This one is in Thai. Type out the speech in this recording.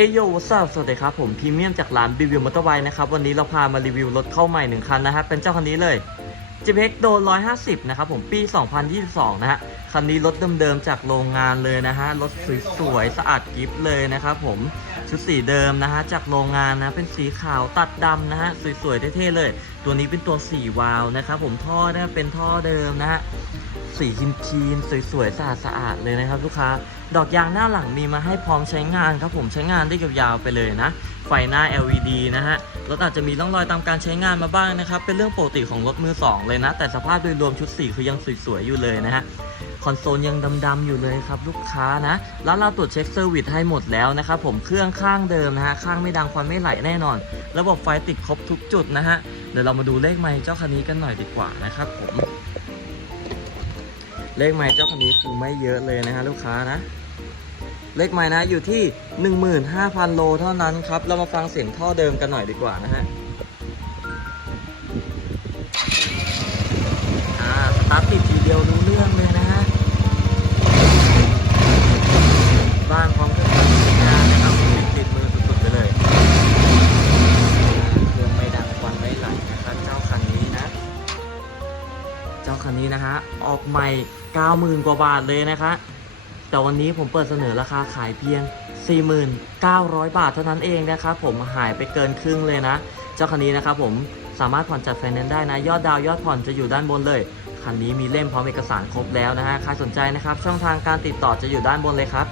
เอโยวัสสวัสดีครับ ผมพรีเมียมจากร้านบิวิวมอเตอร์ไวนะครับ วันนี้เราพามารีวิวรถเข้าใหม่หนึ่งคันนะครับ เป็นเจ้าคันนี้เลย j p e กโดน150 นะครับผมปี 2022 นะฮะ คันนี้รถเดิมๆจากโรงงานเลยนะฮะ รถสวยๆ สะอาดกริฟเลยนะครับผม ชุดสีเดิมนะฮะจากโรงงานนะเป็นสีขาวตัดดำนะฮะสวยๆเท่ๆเลย ตัวนี้เป็นตัวสีวาล์วนะครับผมท่อนะเป็นท่อเดิมนะฮะสีครีมๆสวยๆสะอาดสะอาดๆเลยนะครับลูกค้า ดอกยางหน้าหลังมีมาให้พร้อมใช้งานครับผมใช้งานได้ยาวๆไปเลยนะ ไฟหน้า LED นะฮะ รถอาจจะมีร่องรอยตามการใช้งานมาบ้างนะครับ เป็นเรื่องปกติของรถมือสองเลยนะ แต่สภาพโดยรวมชุดสีคือยังสวยๆ อยู่เลยนะฮะ คอนโซลยังดำๆอยู่เลยครับลูกค้านะ แล้วเราตรวจเช็คเซอร์วิสให้หมดแล้วนะครับผม เครื่องข้างเดิมนะฮะ ข้างไม่ดังควันไม่ไหลแน่นอน ระบบไฟติดครบทุกจุดนะฮะ เดี๋ยวเรามาดูเลขไมค์เจ้าคันนี้กันหน่อยดีกว่านะครับผม เลขไมค์เจ้าคันนี้คือไม่เยอะเลยนะฮะลูกค้านะ เลขไมค์นะอยู่ที่ 15,000 โลเท่านั้นครับ เรามาฟังเสียงท่อเดิมกันหน่อยดีกว่านะฮะอ่าสตาร์ทติดทีเดียวรู้เรื่องเลยนะฮะบ้านพร้อมเครื่องใช้งานนะครับติดติดมือสุดๆไปเลยเครื่องไม่ดังควันไม่ไหลนะครับเจ้าคันนี้นะ เจ้าคันนี้นะฮะออกใหม่ 90,000 กว่าบาทเลยนะคะ แต่วันนี้ผมเปิดเสนอราคาขายเพียง 49,000 บาทเท่านั้นเองนะครับผมหายไปเกินครึ่งเลยนะ เจ้าคันนี้นะครับผมสามารถผ่อนจัดไฟแนนซ์ได้นะ ยอดดาวยอดผ่อนจะอยู่ด้านบนเลย คันนี้มีเล่มพร้อมเอกสารครบแล้วนะฮะใครสนใจนะครับ ช่องทางการติดต่อจะอยู่ด้านบนเลยครับ